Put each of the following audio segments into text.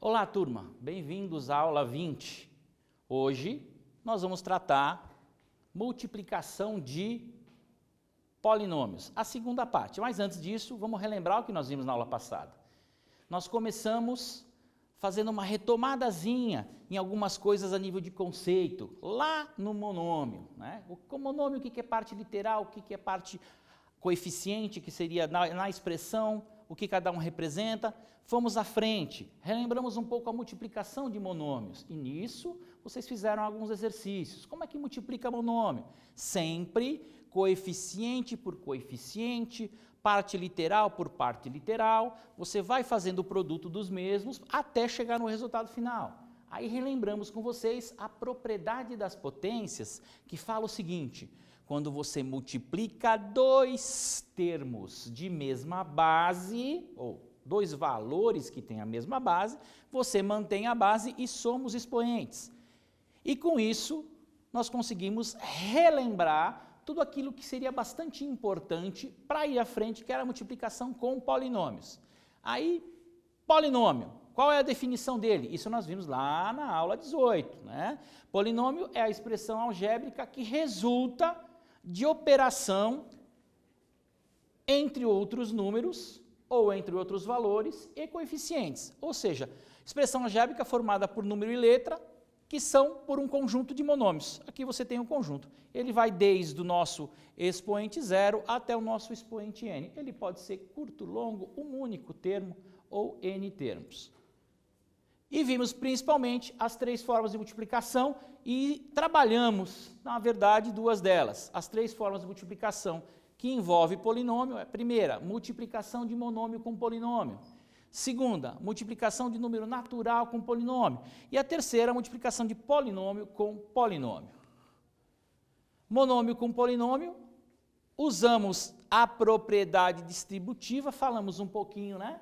Olá, turma. Bem-vindos à aula 20. Hoje nós vamos tratar multiplicação de polinômios, a segunda parte. Mas antes disso, vamos relembrar o que nós vimos na aula passada. Nós começamos fazendo uma retomadazinha em algumas coisas a nível de conceito, lá no monômio, né? O monômio, o que é parte literal, o que é parte coeficiente, que seria na expressão, o que cada um representa. Fomos à frente, relembramos um pouco a multiplicação de monômios, e nisso vocês fizeram alguns exercícios. Como é que multiplica monômio? Sempre coeficiente por coeficiente, parte literal por parte literal, você vai fazendo o produto dos mesmos até chegar no resultado final. Aí relembramos com vocês a propriedade das potências, que fala o seguinte: quando você multiplica dois termos de mesma base, ou dois valores que têm a mesma base, você mantém a base e somos expoentes. E com isso, nós conseguimos relembrar tudo aquilo que seria bastante importante para ir à frente, que era a multiplicação com polinômios. Aí, polinômio, qual é a definição dele? Isso nós vimos lá na aula 18, né? Polinômio é a expressão algébrica que resulta de operação entre outros números ou entre outros valores e coeficientes. Ou seja, expressão algébrica formada por número e letra, que são por um conjunto de monômios. Aqui você tem um conjunto. Ele vai desde o nosso expoente zero até o nosso expoente n. Ele pode ser curto, longo, um único termo ou n termos. E vimos principalmente as três formas de multiplicação e trabalhamos, na verdade, duas delas. As três formas de multiplicação que envolve polinômio é, primeira, multiplicação de monômio com polinômio. Segunda, multiplicação de número natural com polinômio. E a terceira, multiplicação de polinômio com polinômio. Monômio com polinômio, usamos a propriedade distributiva, falamos um pouquinho, né,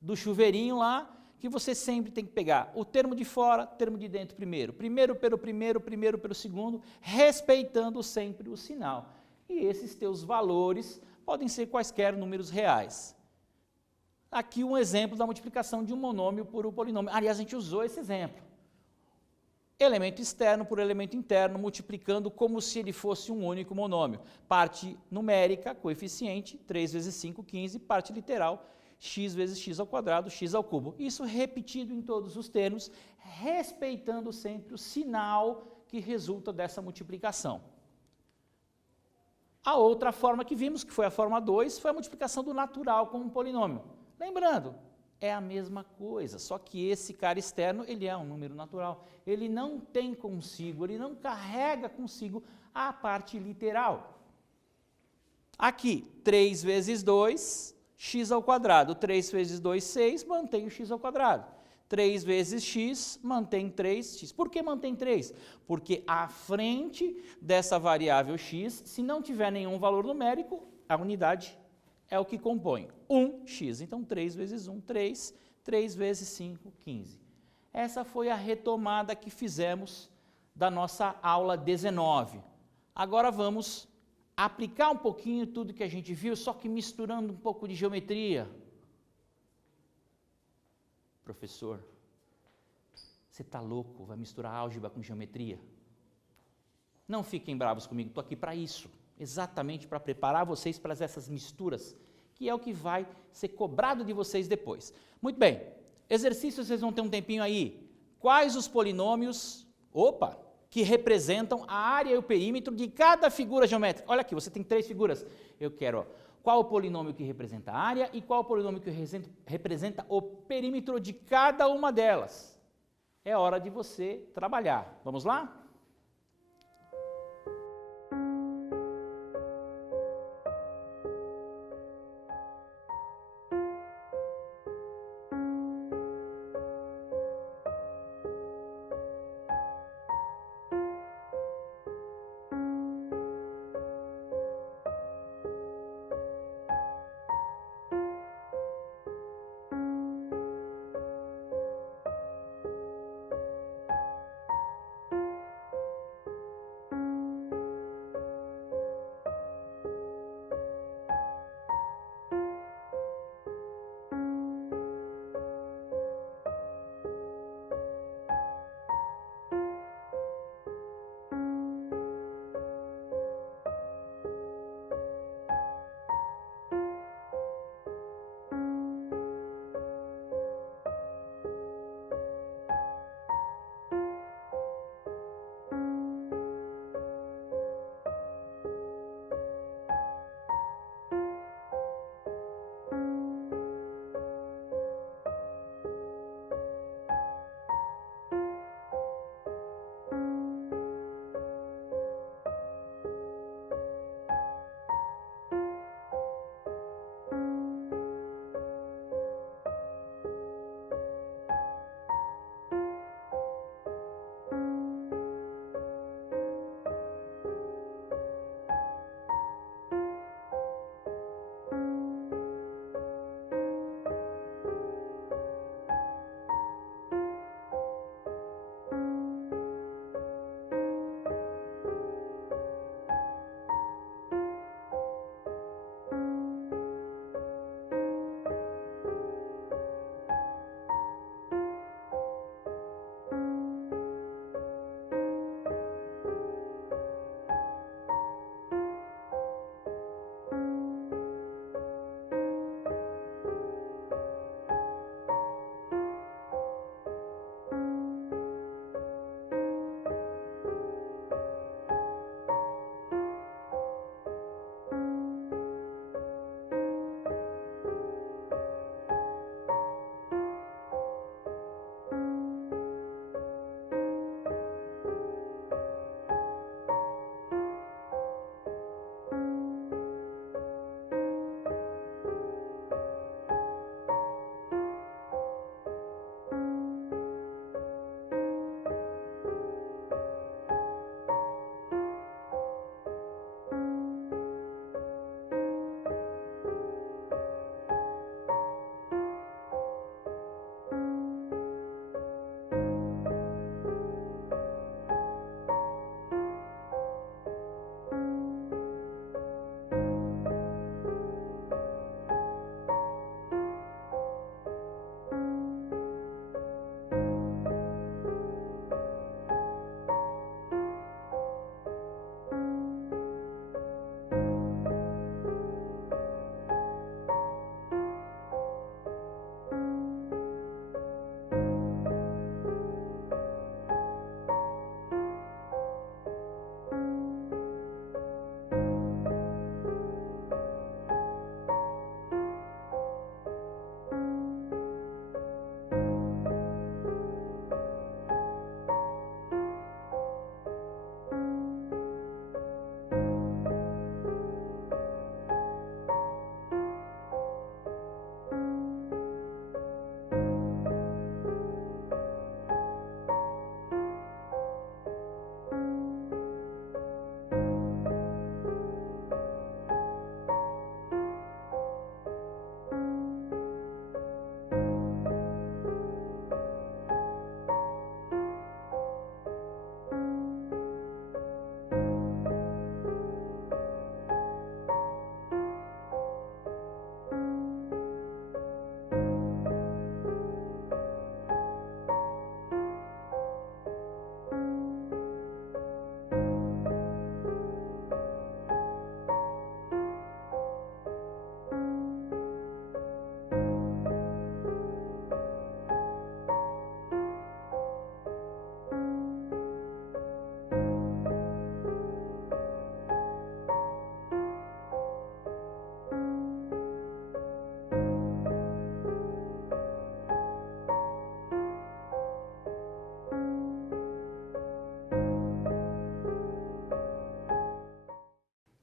do chuveirinho lá, que você sempre tem que pegar o termo de fora, termo de dentro primeiro. Primeiro pelo primeiro, primeiro pelo segundo, respeitando sempre o sinal. E esses teus valores podem ser quaisquer números reais. Aqui um exemplo da multiplicação de um monômio por um polinômio. Aliás, a gente usou esse exemplo. Elemento externo por elemento interno, multiplicando como se ele fosse um único monômio. Parte numérica, coeficiente, 3 vezes 5, 15, parte literal, x vezes x ao quadrado, x ao cubo. Isso repetido em todos os termos, respeitando sempre o sinal que resulta dessa multiplicação. A outra forma que vimos, que foi a forma 2, foi a multiplicação do natural com um polinômio. Lembrando, é a mesma coisa, só que esse cara externo, ele é um número natural. Ele não tem consigo, ele não carrega consigo a parte literal. Aqui, 3 vezes 2, x ao quadrado. 3 vezes 2, 6, mantém o x ao quadrado. 3 vezes x, mantém 3x. Por que mantém 3? Porque à frente dessa variável x, se não tiver nenhum valor numérico, a unidade é o que compõe 1x. Então, 3 vezes 1, 3. 3 vezes 5, 15. Essa foi a retomada que fizemos da nossa aula 19. Agora vamos aplicar um pouquinho tudo que a gente viu, só que misturando um pouco de geometria. Professor, você está louco? Vai misturar álgebra com geometria? Não fiquem bravos comigo, estou aqui para isso. Exatamente para preparar vocês para essas misturas, que é o que vai ser cobrado de vocês depois. Muito bem, exercícios vocês vão ter um tempinho aí. Quais os polinômios, que representam a área e o perímetro de cada figura geométrica? Olha aqui, você tem 3 figuras. Eu quero, qual o polinômio que representa a área e qual o polinômio que representa o perímetro de cada uma delas. É hora de você trabalhar. Vamos lá?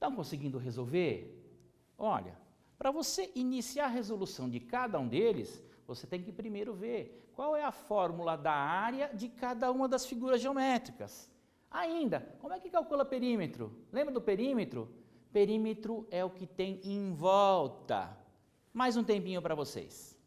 Estão conseguindo resolver? Olha, para você iniciar a resolução de cada um deles, você tem que primeiro ver qual é a fórmula da área de cada uma das figuras geométricas. Ainda, como é que calcula perímetro? Lembra do perímetro? Perímetro é o que tem em volta. Mais um tempinho para vocês.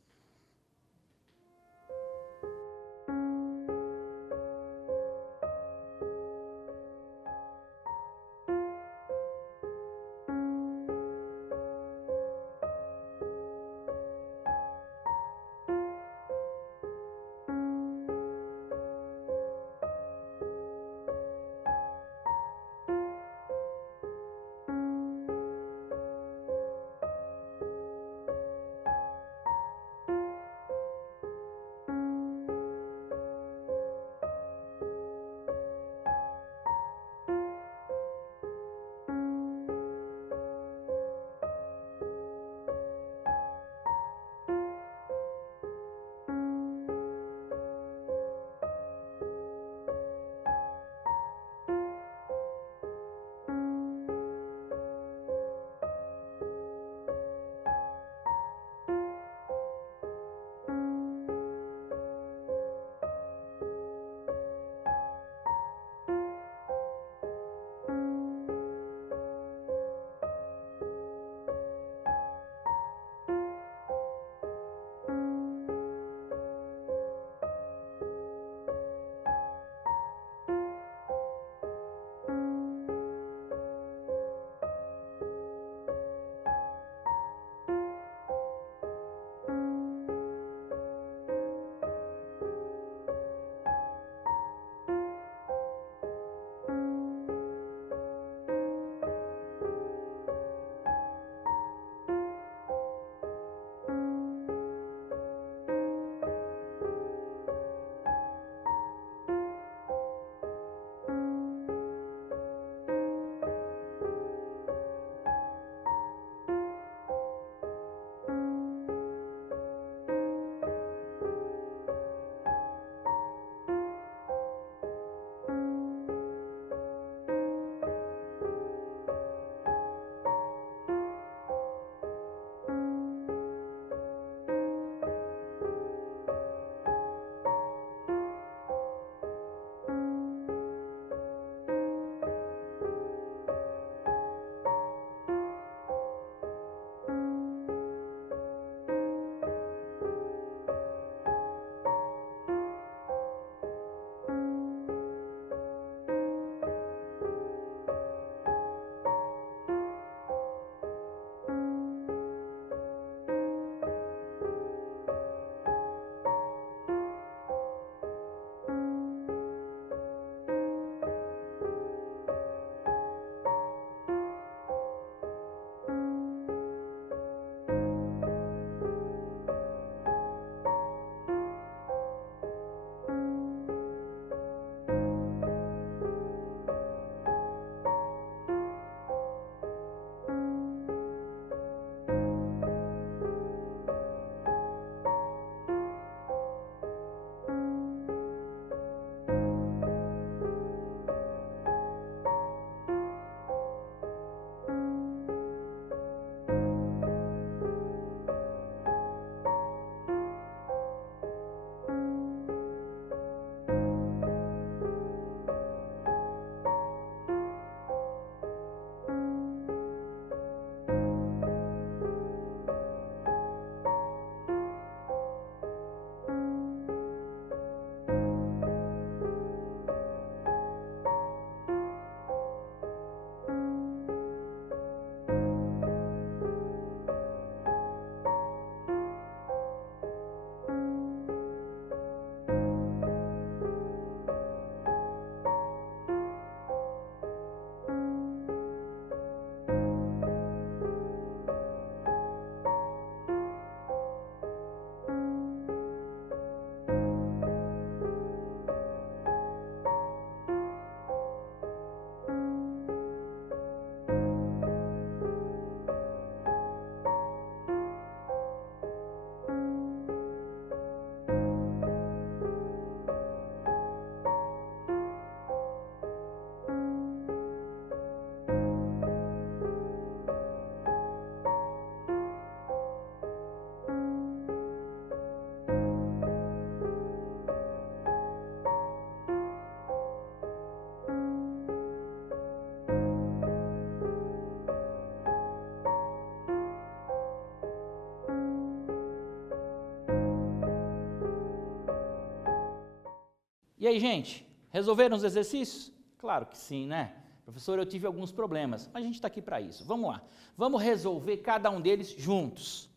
E aí, gente, resolveram os exercícios? Claro que sim, né? Professor, eu tive alguns problemas, mas a gente está aqui para isso. Vamos lá. Vamos resolver cada um deles juntos.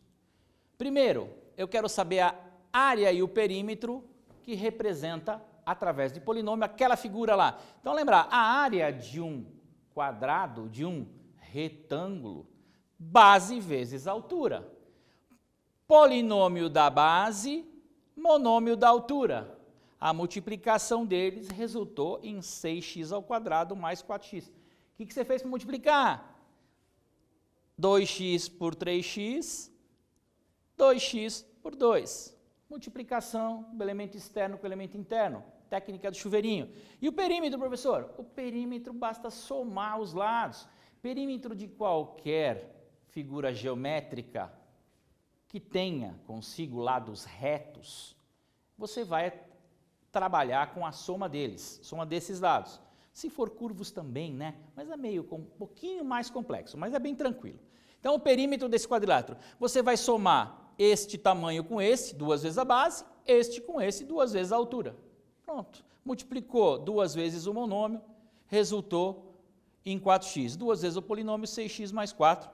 Primeiro, eu quero saber a área e o perímetro que representa, através de polinômio, aquela figura lá. Então, lembrar, a área de um quadrado, de um retângulo, base vezes altura. Polinômio da base, monômio da altura. A multiplicação deles resultou em 6x² mais 4x. O que você fez para multiplicar? 2x por 3x, 2x por 2. Multiplicação do elemento externo com o elemento interno. Técnica do chuveirinho. E o perímetro, professor? O perímetro basta somar os lados. Perímetro de qualquer figura geométrica que tenha consigo lados retos, você vai trabalhar com a soma deles, soma desses lados. Se for curvos também, né? Mas é um pouquinho mais complexo, mas é bem tranquilo. Então, o perímetro desse quadrilátero, você vai somar este tamanho com esse, 2 vezes a base, este com esse, 2 vezes a altura. Pronto. Multiplicou 2 vezes o monômio, resultou em 4x. 2 vezes o polinômio, 6x mais 4,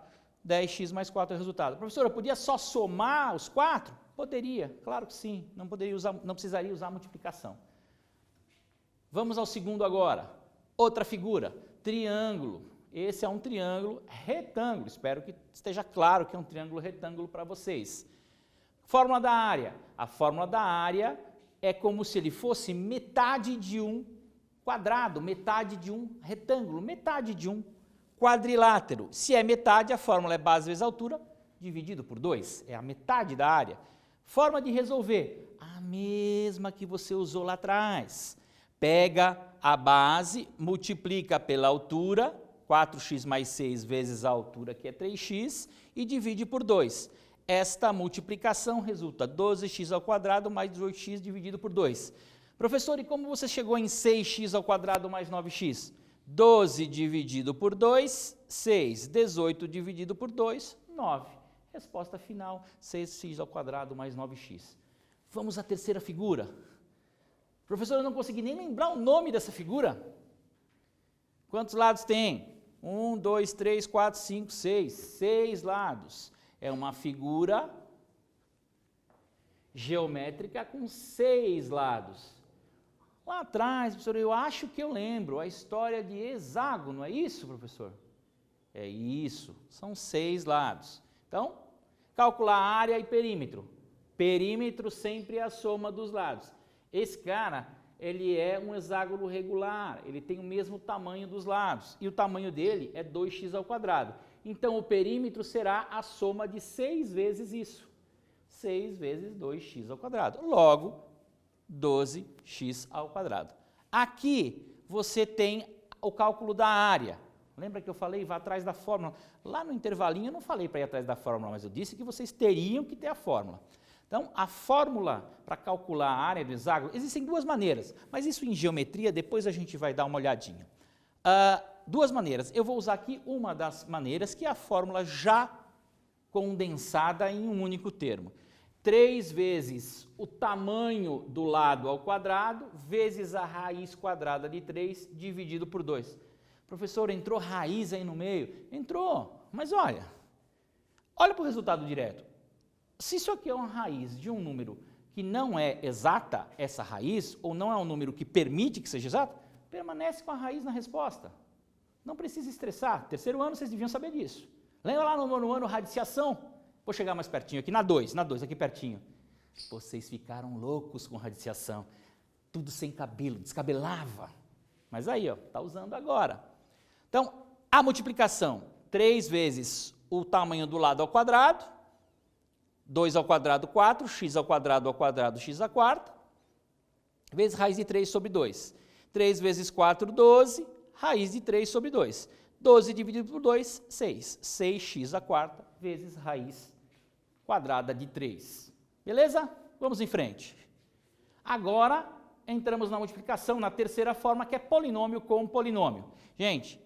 10x mais 4 é o resultado. Professor, eu podia só somar os 4? Poderia, claro que sim, não precisaria usar multiplicação. Vamos ao segundo agora. Outra figura, triângulo. Esse é um triângulo retângulo, espero que esteja claro que é um triângulo retângulo para vocês. Fórmula da área. A fórmula da área é como se ele fosse metade de um quadrado, metade de um retângulo, metade de um quadrilátero. Se é metade, a fórmula é base vezes altura, dividido por 2, é a metade da área. Forma de resolver, a mesma que você usou lá atrás. Pega a base, multiplica pela altura, 4x mais 6 vezes a altura, que é 3x, e divide por 2. Esta multiplicação resulta 12x² mais 18x dividido por 2. Professor, e como você chegou em 6x² mais 9x? 12 dividido por 2, 6. 18 dividido por 2, 9. Resposta final, 6x² mais 9x. Vamos à terceira figura. Professor, eu não consegui nem lembrar o nome dessa figura. Quantos lados tem? 1, 2, 3, 4, 5, 6. 6 lados. É uma figura geométrica com 6 lados. Lá atrás, professor, eu acho que eu lembro a história de hexágono, é isso, professor? É isso, são 6 lados. Então, calcular área e perímetro. Perímetro sempre é a soma dos lados. Esse cara, ele é um hexágono regular, ele tem o mesmo tamanho dos lados, e o tamanho dele é 2x². Então, o perímetro será a soma de 6 vezes isso. 6 vezes 2x². Logo, 12x². Aqui, você tem o cálculo da área. Lembra que eu falei, vá atrás da fórmula? Lá no intervalinho eu não falei para ir atrás da fórmula, mas eu disse que vocês teriam que ter a fórmula. Então, a fórmula para calcular a área do hexágono, existem 2 maneiras, mas isso em geometria, depois a gente vai dar uma olhadinha. 2 maneiras. Eu vou usar aqui uma das maneiras, que é a fórmula já condensada em um único termo. 3 vezes o tamanho do lado ao quadrado, vezes a raiz quadrada de 3, dividido por 2. Professor, entrou raiz aí no meio? Entrou, mas olha para o resultado direto. Se isso aqui é uma raiz de um número que não é exata, essa raiz, ou não é um número que permite que seja exato, permanece com a raiz na resposta. Não precisa estressar. Terceiro ano, vocês deviam saber disso. Lembra lá no nono ano, radiciação? Vou chegar mais pertinho aqui, na 2, aqui pertinho. Vocês ficaram loucos com radiciação. Tudo sem cabelo, descabelava. Mas aí, ó, está usando agora. Então, a multiplicação, 3 vezes o tamanho do lado ao quadrado, 2², 4, x², x², vezes raiz de 3 sobre 2. 3 vezes 4, 12, raiz de 3 sobre 2. 12 dividido por 2, 6. 6x² vezes raiz quadrada de 3. Beleza? Vamos em frente. Agora, entramos na multiplicação, na terceira forma, que é polinômio com polinômio. Gente,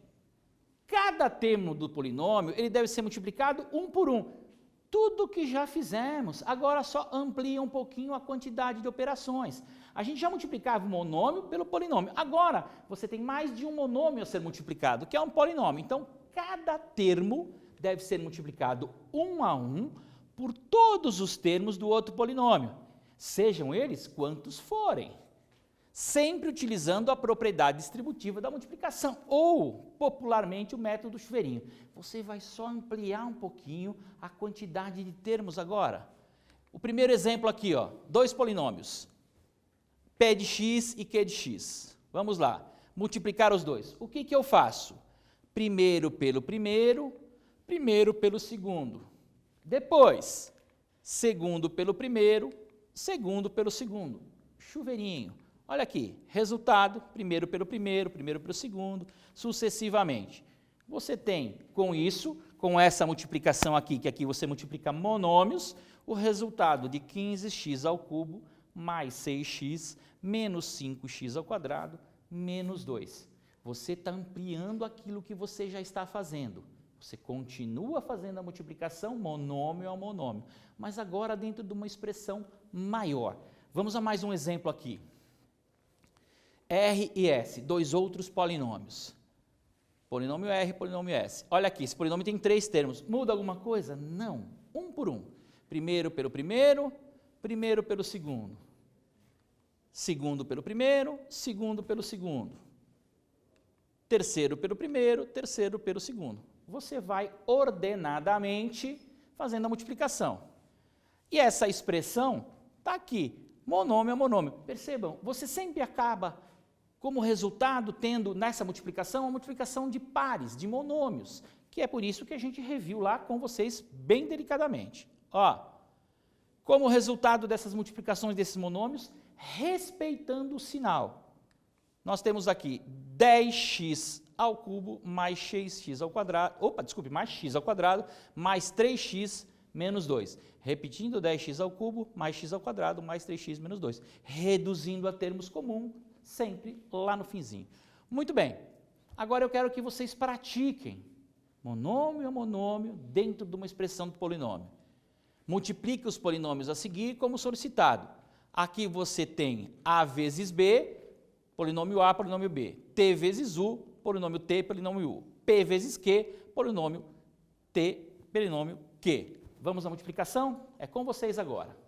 cada termo do polinômio, ele deve ser multiplicado um por um. tudo que já fizemos. Agora só amplia um pouquinho a quantidade de operações. A gente já multiplicava o monômio pelo polinômio. Agora, você tem mais de um monômio a ser multiplicado, que é um polinômio. Então, cada termo deve ser multiplicado um a um por todos os termos do outro polinômio, sejam eles quantos forem, sempre utilizando a propriedade distributiva da multiplicação, ou, popularmente, o método chuveirinho. Você vai só ampliar um pouquinho a quantidade de termos agora. O primeiro exemplo aqui, ó, dois polinômios, P de x e Q de x. Vamos lá, multiplicar os dois. O que eu faço? Primeiro pelo primeiro, primeiro pelo segundo. Depois, segundo pelo primeiro, segundo pelo segundo. Chuveirinho. Olha aqui, resultado, primeiro pelo primeiro, primeiro pelo segundo, sucessivamente. Você tem, com isso, com essa multiplicação aqui, que aqui você multiplica monômios, o resultado de 15x ao cubo mais 6x menos 5x ao quadrado menos 2. Você está ampliando aquilo que você já está fazendo. Você continua fazendo a multiplicação monômio a monômio, mas agora dentro de uma expressão maior. Vamos a mais um exemplo aqui. R e S, dois outros polinômios. Polinômio R, polinômio S. Olha aqui, esse polinômio tem três termos. Muda alguma coisa? Não. Um por um. Primeiro pelo primeiro, primeiro pelo segundo. Segundo pelo primeiro, segundo pelo segundo. Terceiro pelo primeiro, terceiro pelo segundo. Você vai ordenadamente fazendo a multiplicação. E essa expressão está aqui, monômio a monômio. Percebam, você sempre acaba, como resultado, tendo nessa multiplicação, uma multiplicação de pares, de monômios, que é por isso que a gente reviu lá com vocês bem delicadamente. Ó, como resultado dessas multiplicações desses monômios, respeitando o sinal. Nós temos aqui 10x ao cubo mais 6x ao quadrado, mais x ao quadrado, mais 3x menos 2. Repetindo, 10x ao cubo, mais x ao quadrado, mais 3x menos 2. Reduzindo a termos comuns, sempre lá no finzinho. Muito bem, agora eu quero que vocês pratiquem monômio a monômio dentro de uma expressão de polinômio. Multiplique os polinômios a seguir como solicitado. Aqui você tem A vezes B, polinômio A, polinômio B. T vezes U, polinômio T, polinômio U. P vezes Q, polinômio T, polinômio Q. Vamos à multiplicação? É com vocês agora.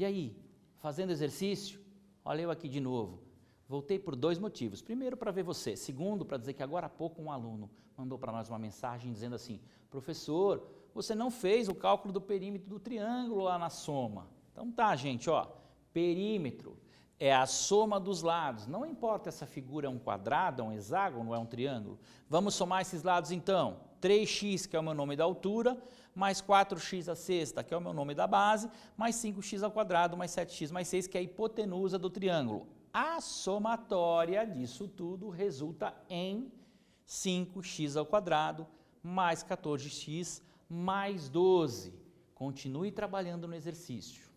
E aí, fazendo exercício? Olha eu aqui de novo. Voltei por 2 motivos. Primeiro, para ver você. Segundo, para dizer que agora há pouco um aluno mandou para nós uma mensagem dizendo assim: professor, você não fez o cálculo do perímetro do triângulo lá na soma. Então tá, gente, ó, perímetro é a soma dos lados. Não importa se essa figura é um quadrado, é um hexágono, é um triângulo. Vamos somar esses lados então. 3x, que é o meu nome da altura, mais 4x à sexta, que é o meu nome da base, mais 5x ao quadrado, mais 7x mais 6, que é a hipotenusa do triângulo. A somatória disso tudo resulta em 5x ao quadrado, mais 14x, mais 12. Continue trabalhando no exercício.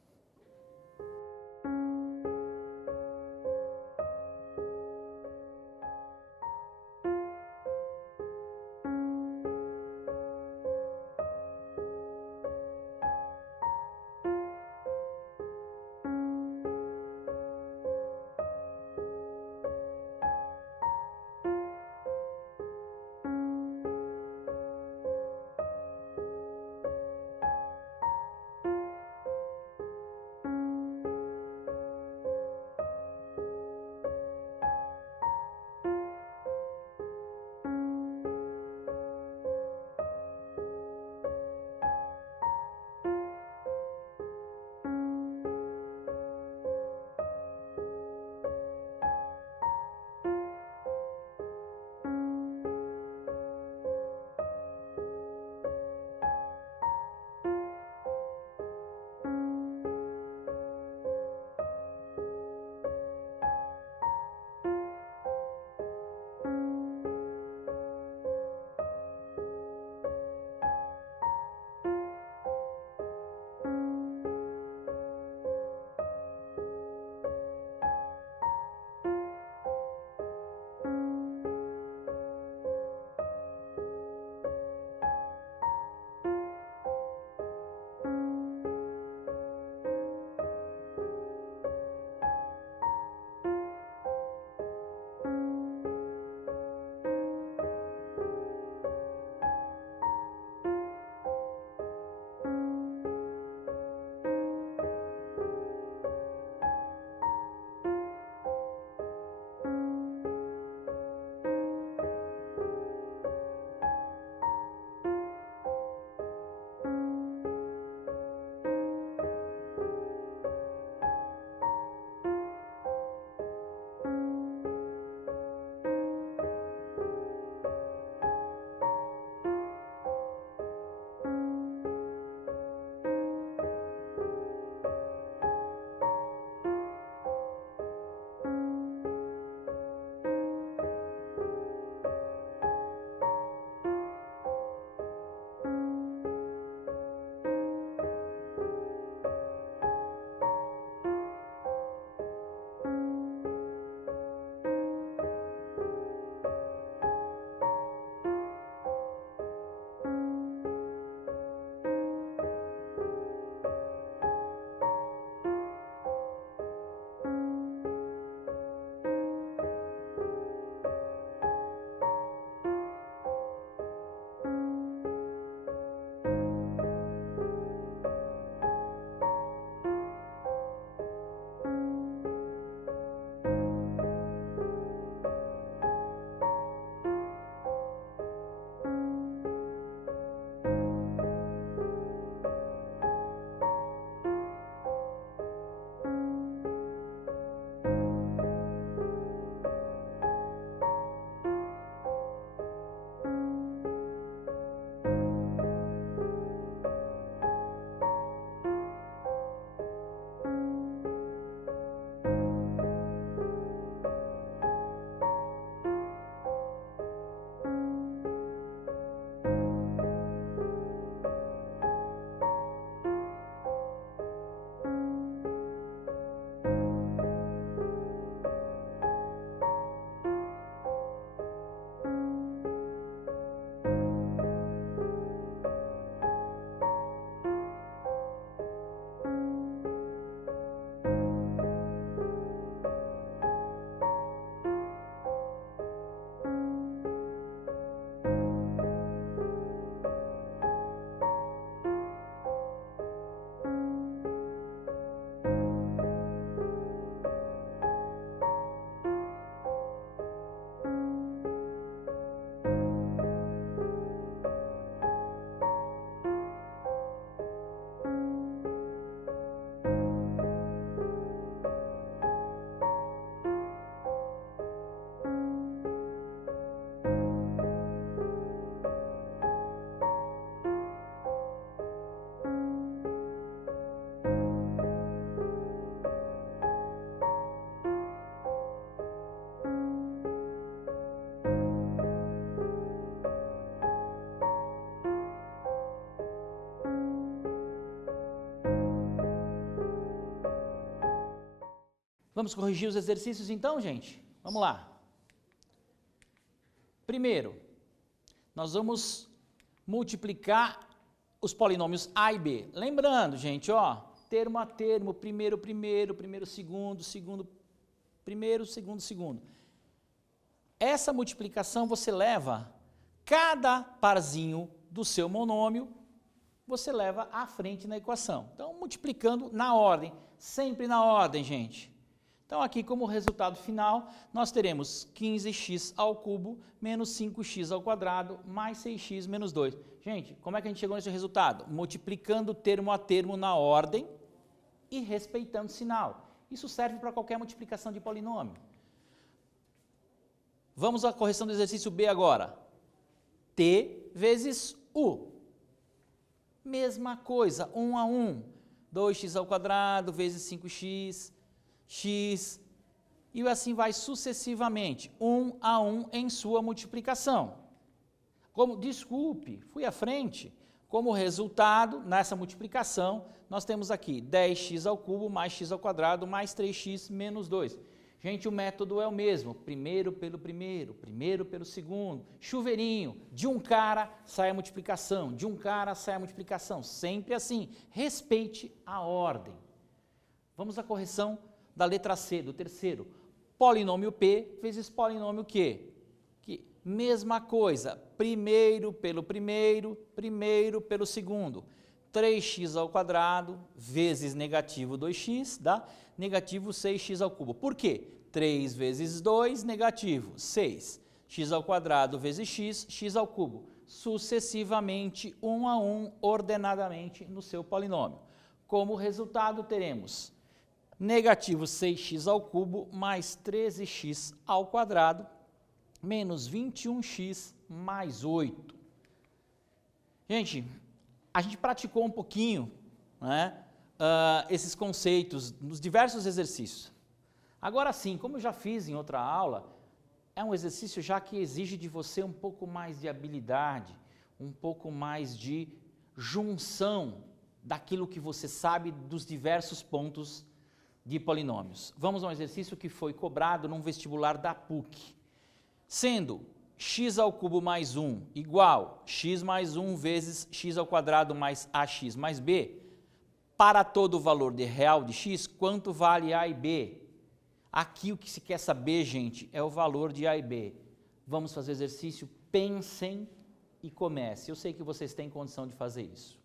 Vamos corrigir os exercícios então, gente? Vamos lá. Primeiro, nós vamos multiplicar os polinômios A e B. Lembrando, gente, ó, termo a termo, primeiro, segundo, segundo. Essa multiplicação você leva cada parzinho do seu monômio, você leva à frente na equação. Então, multiplicando na ordem, sempre na ordem, gente. Então, aqui como resultado final, nós teremos 15x ao cubo menos 5x ao quadrado mais 6x menos 2. Gente, como é que a gente chegou nesse resultado? Multiplicando termo a termo na ordem e respeitando o sinal. Isso serve para qualquer multiplicação de polinômio. Vamos à correção do exercício B agora. T vezes U. Mesma coisa, 1 a 1. 2x ao quadrado vezes 5x, x, e assim vai sucessivamente, 1 a 1 em sua multiplicação. Desculpe, fui à frente. Como resultado, nessa multiplicação, nós temos aqui 10x ao cubo mais x ao quadrado mais 3x menos 2. Gente, o método é o mesmo, primeiro pelo segundo, chuveirinho, de um cara sai a multiplicação, de um cara sai a multiplicação, sempre assim, respeite a ordem. Vamos à correção da letra C, do terceiro, polinômio P vezes polinômio Q, que mesma coisa, primeiro pelo segundo, 3x ao quadrado vezes negativo 2x dá negativo 6x ao cubo. Por quê? 3 vezes 2, negativo 6. X ao quadrado vezes x, x ao cubo. Sucessivamente, 1 a 1, ordenadamente no seu polinômio. Como resultado, teremos negativo 6x ao cubo mais 13x ao quadrado menos 21x mais 8. Gente, a gente praticou um pouquinho, né, esses conceitos nos diversos exercícios. Agora sim, como eu já fiz em outra aula, é um exercício já que exige de você um pouco mais de habilidade, um pouco mais de junção daquilo que você sabe dos diversos pontos de polinômios. Vamos a um exercício que foi cobrado num vestibular da PUC. Sendo x ao cubo mais 1 igual x mais 1 vezes x ao quadrado mais ax mais b, para todo o valor de real de x, quanto vale a e b? Aqui o que se quer saber, gente, é o valor de a e b. Vamos fazer o exercício, pensem e comecem. Eu sei que vocês têm condição de fazer isso.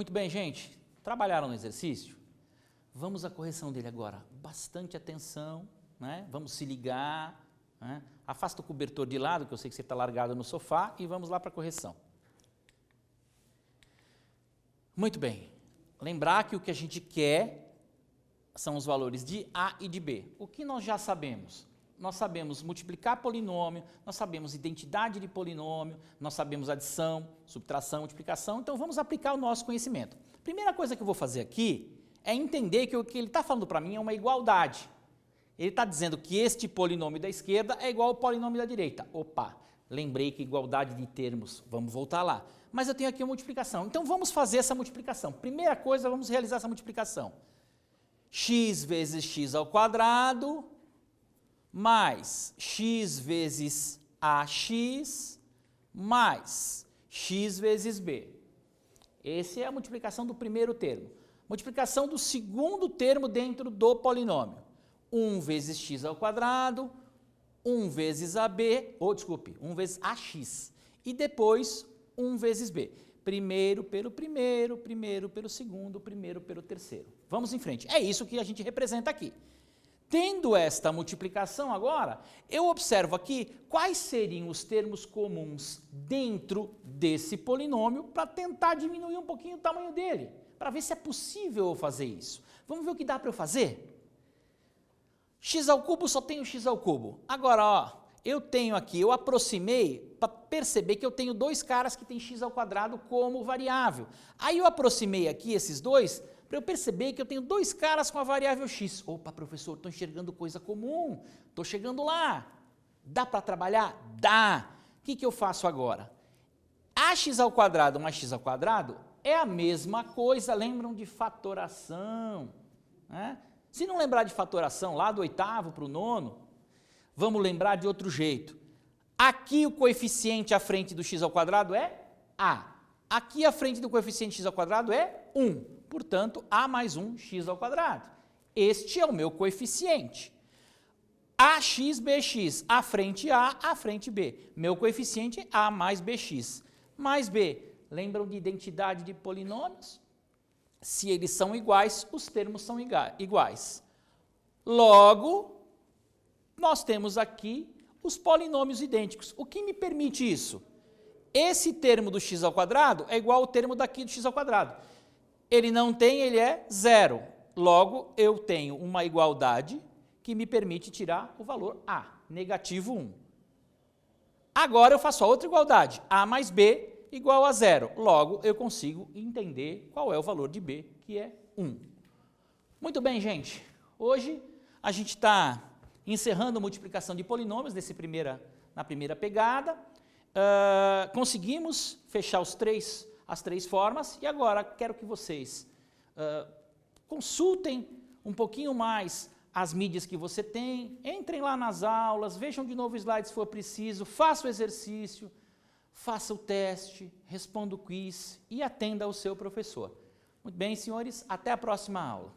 Muito bem, gente. Trabalharam no exercício? Vamos à correção dele agora. Bastante atenção, né? Vamos se ligar, né? Afasta o cobertor de lado, que eu sei que você está largado no sofá, e vamos lá para a correção. Muito bem. Lembrar que o que a gente quer são os valores de A e de B. O que nós já sabemos? Nós sabemos multiplicar polinômio, nós sabemos identidade de polinômio, nós sabemos adição, subtração, multiplicação, então vamos aplicar o nosso conhecimento. Primeira coisa que eu vou fazer aqui é entender que o que ele está falando para mim é uma igualdade. Ele está dizendo que este polinômio da esquerda é igual ao polinômio da direita. Opa, lembrei que igualdade de termos, vamos voltar lá. Mas eu tenho aqui uma multiplicação, então vamos fazer essa multiplicação. Primeira coisa, vamos realizar essa multiplicação. X vezes x ao quadrado mais x vezes ax mais x vezes b. Essa é a multiplicação do primeiro termo. Multiplicação do segundo termo dentro do polinômio. 1 vezes x ao quadrado, 1 vezes ab, 1 vezes ax. E depois 1 vezes b. Primeiro pelo primeiro, primeiro pelo segundo, primeiro pelo terceiro. Vamos em frente. É isso que a gente representa aqui. Tendo esta multiplicação agora, eu observo aqui quais seriam os termos comuns dentro desse polinômio para tentar diminuir um pouquinho o tamanho dele, para ver se é possível eu fazer isso. Vamos ver o que dá para eu fazer? X ao cubo só tenho x ao cubo. Agora, ó, eu tenho aqui, eu aproximei para perceber que eu tenho dois caras que têm x ao quadrado como variável. Aí eu aproximei aqui esses dois para eu perceber que eu tenho dois caras com a variável x. Opa, professor, estou enxergando coisa comum, estou chegando lá. Dá para trabalhar? Dá. O que eu faço agora? Ax ao quadrado mais x ao quadrado é a mesma coisa, lembram de fatoração, né? Se não lembrar de fatoração, lá do oitavo para o nono, vamos lembrar de outro jeito. Aqui o coeficiente à frente do x ao quadrado é a. Aqui à frente do coeficiente x ao quadrado é 1. Portanto, a mais 1 x ao quadrado. Este é o meu coeficiente. Ax, bx, à frente A, à frente B. Meu coeficiente é A mais bx. Mais B. Lembram de identidade de polinômios? Se eles são iguais, os termos são iguais. Logo, nós temos aqui os polinômios idênticos. O que me permite isso? Esse termo do x ao quadrado é igual ao termo daqui do x ao quadrado. Ele não tem, ele é zero. Logo, eu tenho uma igualdade que me permite tirar o valor A, negativo 1. Agora eu faço a outra igualdade, A mais B igual a zero. Logo, eu consigo entender qual é o valor de B, que é 1. Muito bem, gente. Hoje a gente está encerrando a multiplicação de polinômios na primeira pegada. Conseguimos fechar as três formas e agora quero que vocês consultem um pouquinho mais as mídias que você tem, entrem lá nas aulas, vejam de novo o slide se for preciso, faça o exercício, faça o teste, responda o quiz e atenda ao seu professor. Muito bem, senhores, até a próxima aula.